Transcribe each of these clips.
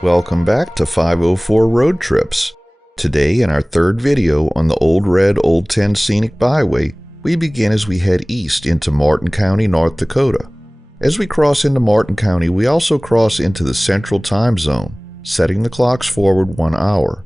Welcome back to 504 Road Trips. Today, in our third video on the Old Red Old 10 Scenic Byway, we begin as we head east into Morton County, North Dakota. As we cross into Morton County, we also cross into the Central Time Zone, setting the clocks forward 1 hour.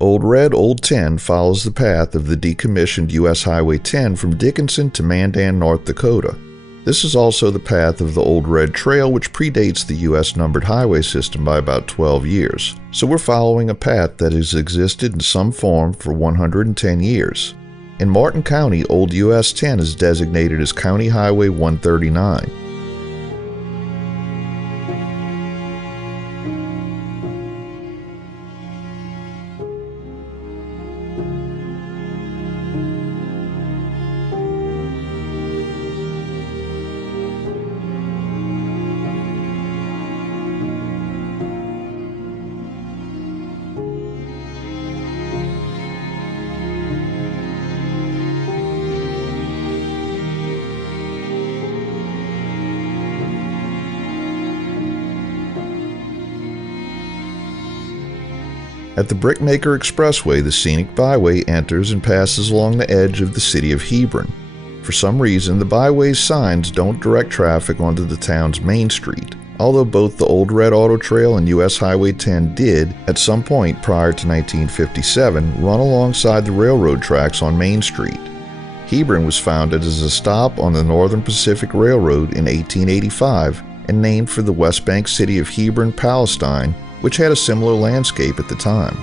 Old Red Old 10 follows the path of the decommissioned U.S. Highway 10 from Dickinson to Mandan, North Dakota. This is also the path of the Old Red Trail, which predates the U.S. numbered highway system by about 12 years. So we're following a path that has existed in some form for 110 years. In Morton County, Old US 10 is designated as County Highway 139. At the Brickmaker Expressway, the Scenic Byway enters and passes along the edge of the city of Hebron. For some reason, the byway's signs don't direct traffic onto the town's main street, although both the Old Red Autotrail and US Highway 10 did, at some point prior to 1957, run alongside the railroad tracks on Main Street. Hebron was founded as a stop on the Northern Pacific Railroad in 1885 and named for the West Bank city of Hebron, Palestine, which had a similar landscape at the time.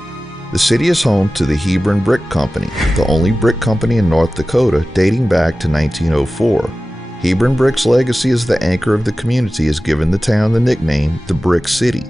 The city is home to the Hebron Brick Company, the only brick company in North Dakota dating back to 1904. Hebron Brick's legacy as the anchor of the community has given the town the nickname the Brick City.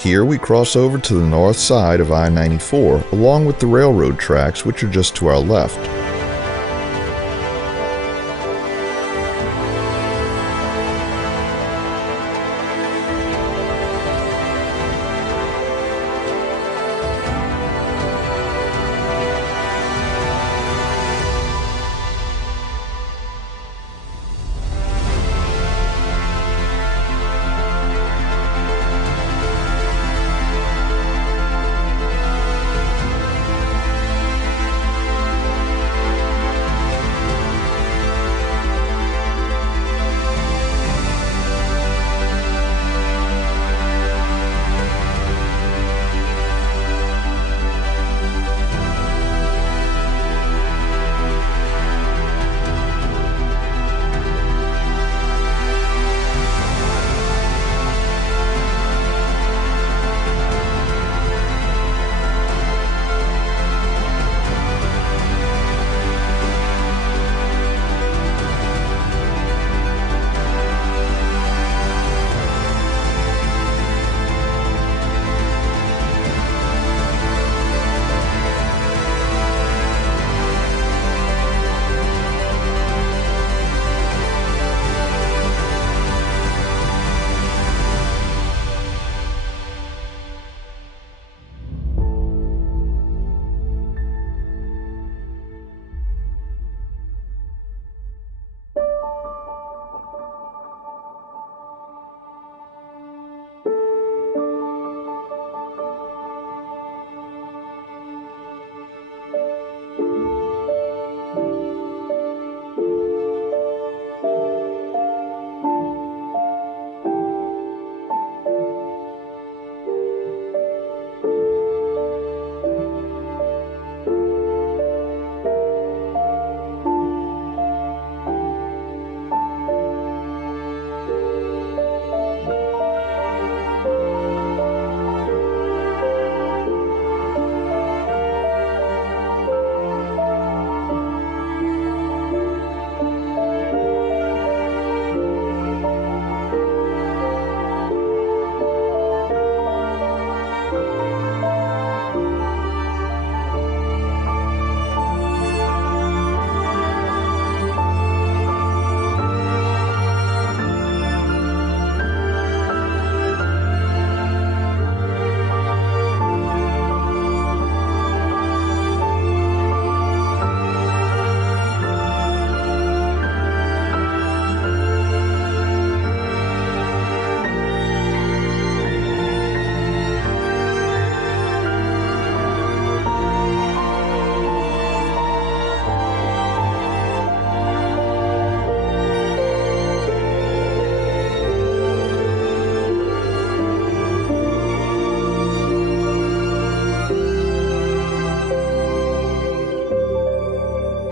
Here we cross over to the north side of I-94 along with the railroad tracks, which are just to our left.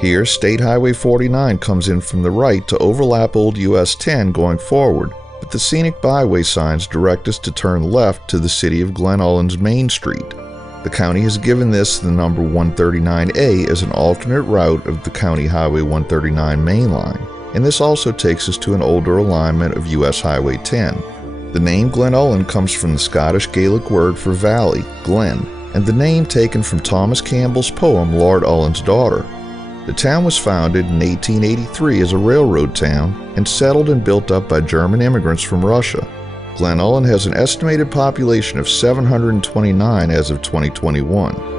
Here, State Highway 49 comes in from the right to overlap Old US 10 going forward, but the Scenic Byway signs direct us to turn left to the city of Glen Ullin's Main Street. The county has given this the number 139A as an alternate route of the County Highway 139 main line, and this also takes us to an older alignment of US Highway 10. The name Glen Ullin comes from the Scottish Gaelic word for valley, glen, and the name taken from Thomas Campbell's poem Lord Ullin's Daughter. The town was founded in 1883 as a railroad town and settled and built up by German immigrants from Russia. Glen Ullin has an estimated population of 729 as of 2021.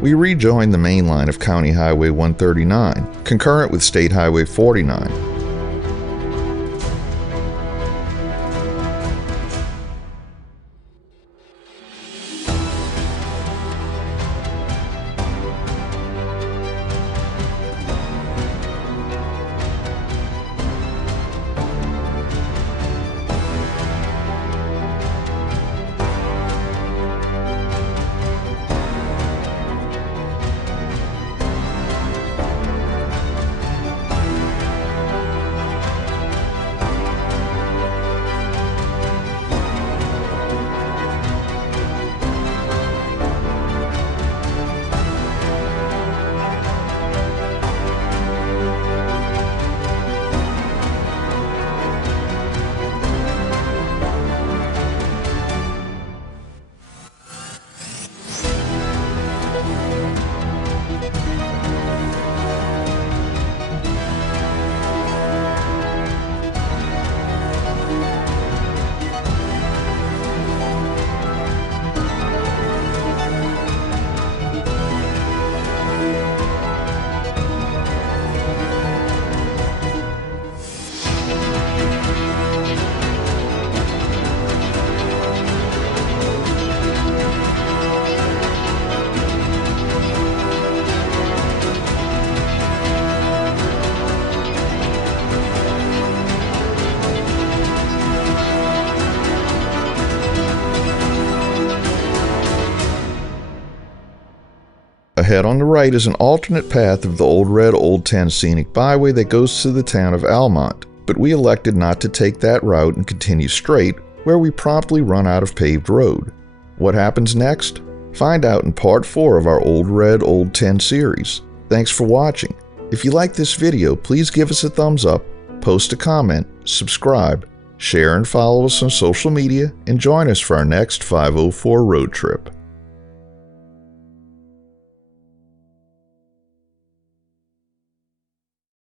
we rejoined the main line of County Highway 139, concurrent with State Highway 49. Ahead on the right is an alternate path of the Old Red Old Ten Scenic Byway that goes to the town of Almont, but we elected not to take that route and continue straight, where we promptly run out of paved road. What happens next? Find out in part 4 of our Old Red Old Ten series. Thanks for watching. If you like this video, please give us a thumbs up, post a comment, subscribe, share and follow us on social media, and join us for our next 504 road trip.